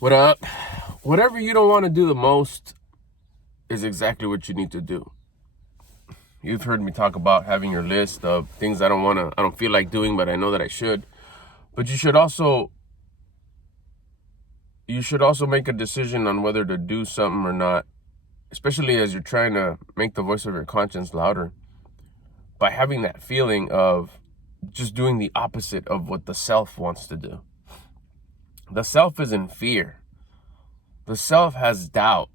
What up? Whatever you don't want to do the most is exactly what you need to do. You've heard me talk about having your list of things I don't feel like doing, but I know that I should. But you should also make a decision on whether to do something or not, especially as you're trying to make the voice of your conscience louder, by having that feeling of just doing the opposite of what the self wants to do. The self is in fear. The self has doubt.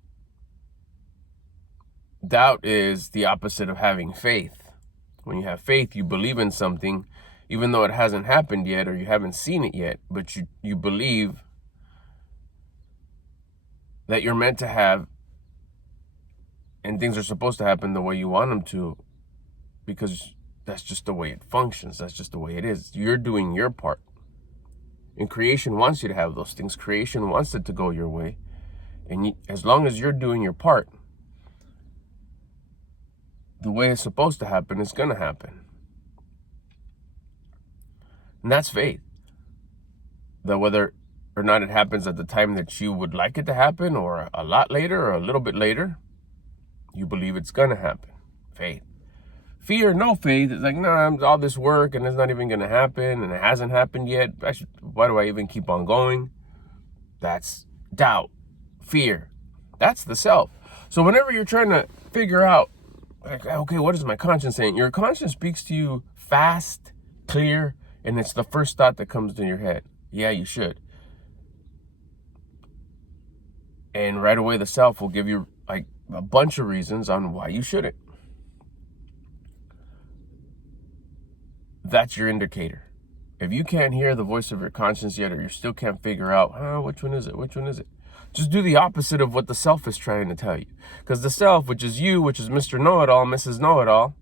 Doubt is the opposite of having faith. When you have faith, you believe in something, even though it hasn't happened yet or you haven't seen it yet, but you believe that you're meant to have, and things are supposed to happen the way you want them to, because that's just the way it functions. That's just the way it is. You're doing your part. And creation wants you to have those things. Creation wants it to go your way. And as long as you're doing your part, the way it's supposed to happen is going to happen. And that's faith. That whether or not it happens at the time that you would like it to happen, or a lot later or a little bit later, you believe it's going to happen. Faith. Fear, no faith. It's like, no, all this work and it's not even going to happen and it hasn't happened yet. Why do I even keep on going? That's doubt. Fear. That's the self. So whenever you're trying to figure out, like, okay, what is my conscience saying? Your conscience speaks to you fast, clear, and it's the first thought that comes to your head. Yeah, you should. And right away, the self will give you like a bunch of reasons on why you shouldn't. That's your indicator. If you can't hear the voice of your conscience yet, or you still can't figure out, which one is it? Which one is it? Just do the opposite of what the self is trying to tell you. Because the self, which is you, which is Mr. Know-It-All, Mrs. Know-It-All,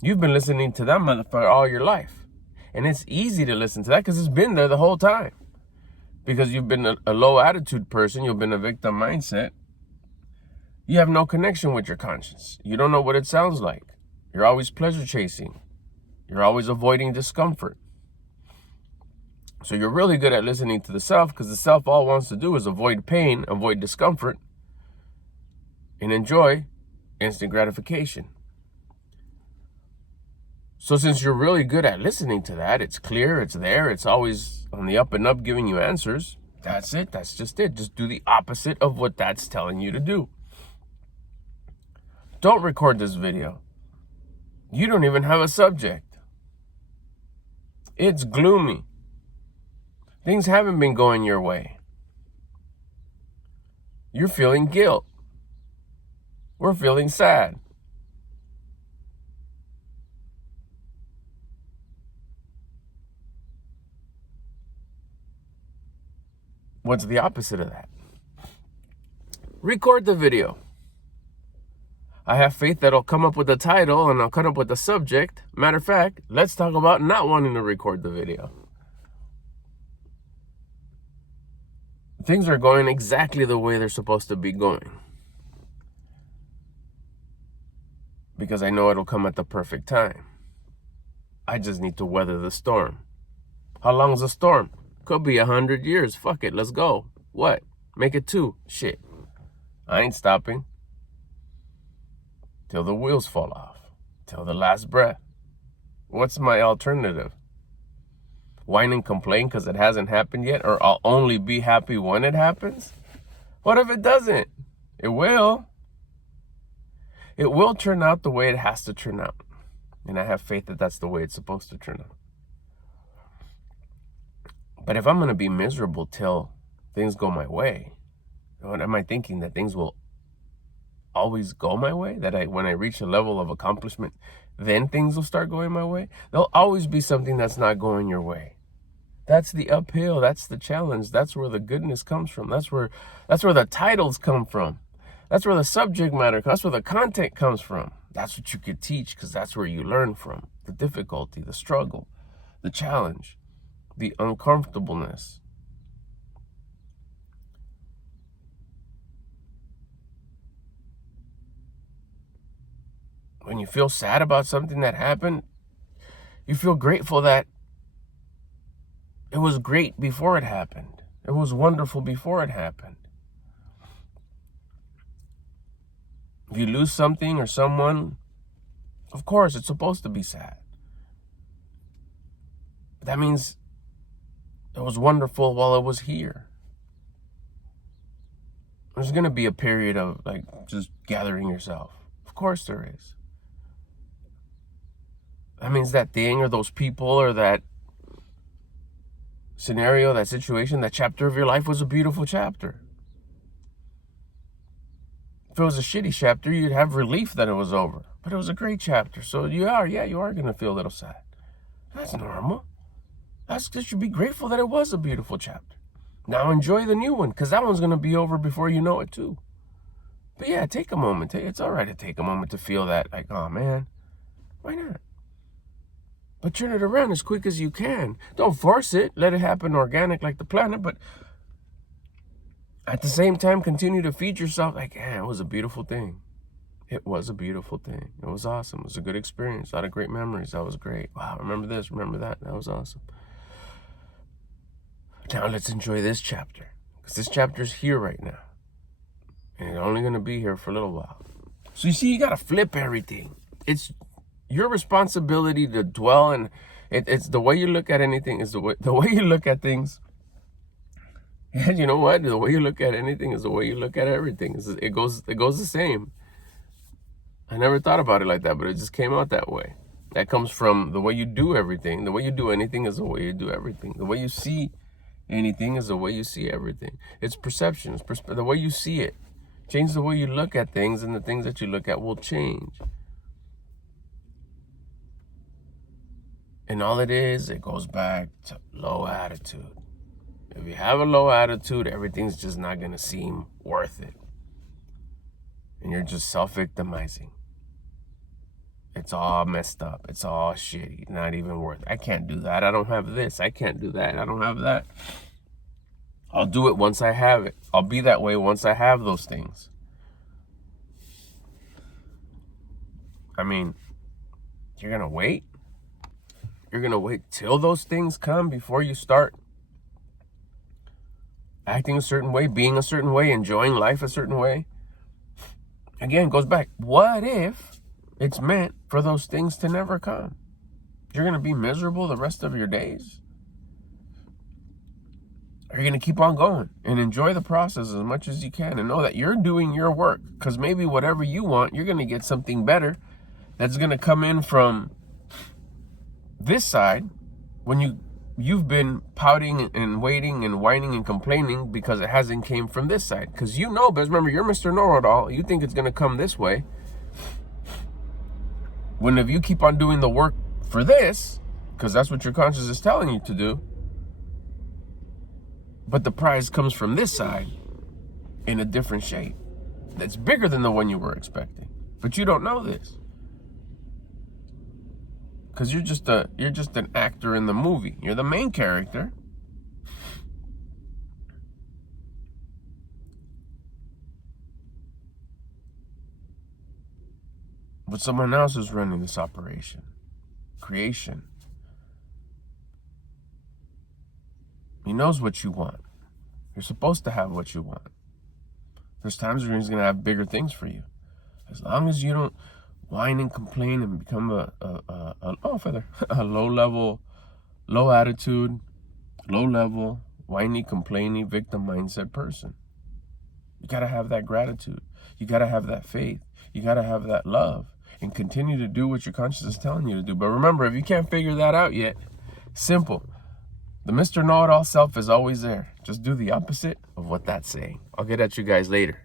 you've been listening to them for all your life. And it's easy to listen to that because it's been there the whole time. Because you've been a low attitude person, you've been a victim mindset. You have no connection with your conscience. You don't know what it sounds like. You're always pleasure chasing. You're always avoiding discomfort. So you're really good at listening to the self, because the self all wants to do is avoid pain, avoid discomfort, and enjoy instant gratification. So since you're really good at listening to that, it's clear, it's there, it's always on the up and up giving you answers. That's it. That's just it. Just do the opposite of what that's telling you to do. Don't record this video. You don't even have a subject. It's gloomy. Things haven't been going your way. You're feeling guilt. We're feeling sad. What's the opposite of that? Record the video. I have faith that I'll come up with a title and I'll come up with a subject. Matter of fact, let's talk about not wanting to record the video. Things are going exactly the way they're supposed to be going. Because I know it'll come at the perfect time. I just need to weather the storm. How long is a storm? Could be 100 years. Fuck it, let's go. What? Make it 2. Shit. I ain't stopping. Till the wheels fall off. Till the last breath. What's my alternative? Whine and complain because it hasn't happened yet? Or I'll only be happy when it happens? What if it doesn't? It will. It will turn out the way it has to turn out. And I have faith that that's the way it's supposed to turn out. But if I'm going to be miserable till things go my way, what am I thinking? That things will always go my way? That when I reach a level of accomplishment, then things will start going my way? There'll always be something that's not going your way. That's the uphill. That's the challenge. That's where the goodness comes from. That's where the titles come from. That's where the subject matter comes. That's where the content comes from. That's what you could teach, because that's where you learn from. The difficulty, the struggle, the challenge, the uncomfortableness. When you feel sad about something that happened, you feel grateful that it was great before it happened. It was wonderful before it happened. If you lose something or someone, of course, it's supposed to be sad. But that means it was wonderful while it was here. There's going to be a period of like just gathering yourself. Of course there is. That means that thing or those people or that scenario, that situation, that chapter of your life was a beautiful chapter. If it was a shitty chapter, you'd have relief that it was over. But it was a great chapter. So you are going to feel a little sad. That's normal. You should be grateful that it was a beautiful chapter. Now enjoy the new one, because that one's going to be over before you know it too. But yeah, take a moment. It's all right to take a moment to feel that, like, oh man, why not? But turn it around as quick as you can. Don't force it. Let it happen organic like the planet. But at the same time, continue to feed yourself like, yeah, it was a beautiful thing. It was a beautiful thing. It was awesome. It was a good experience. A lot of great memories. That was great. Wow, remember this, remember that. That was awesome. Now let's enjoy this chapter. Because this chapter's here right now. And it's only going to be here for a little while. So you see, you got to flip everything. It's your responsibility to dwell, and it's the way you look at anything is the way you look at things. And you know what? The way you look at anything is the way you look at everything. It goes the same. I never thought about it like that, but it just came out that way. That comes from the way you do everything. The way you do anything is the way you do everything. The way you see anything is the way you see everything. It's perception. It's the way you see it. Change the way you look at things, and the things that you look at will change. And all it is, it goes back to low attitude. If you have a low attitude, everything's just not going to seem worth it. And you're just self-victimizing. It's all messed up. It's all shitty. Not even worth it. I can't do that. I don't have this. I can't do that. I don't have that. I'll do it once I have it. I'll be that way once I have those things. I mean, you're going to wait? You're going to wait till those things come before you start acting a certain way, being a certain way, enjoying life a certain way? Again, it goes back. What if it's meant for those things to never come? You're going to be miserable the rest of your days? Are you going to keep on going and enjoy the process as much as you can and know that you're doing your work? Because maybe whatever you want, you're going to get something better that's going to come in from this side when you've been pouting and waiting and whining and complaining because it hasn't came from this side. Because you know, but remember, you're Mr. Know-It-All. You think it's going to come this way. When if you keep on doing the work for this, because that's what your conscience is telling you to do, but the prize comes from this side in a different shape that's bigger than the one you were expecting. But you don't know this. Because you're just an actor in the movie. You're the main character. But someone else is running this operation. Creation. He knows what you want. You're supposed to have what you want. There's times where he's going to have bigger things for you. As long as you don't whine and complain and become a low attitude, low level, whiny, complaining, victim mindset person. You got to have that gratitude. You got to have that faith. You got to have that love and continue to do what your conscience is telling you to do. But remember, if you can't figure that out yet, simple. The Mr. Know-It-All self is always there. Just do the opposite of what that's saying. I'll get at you guys later.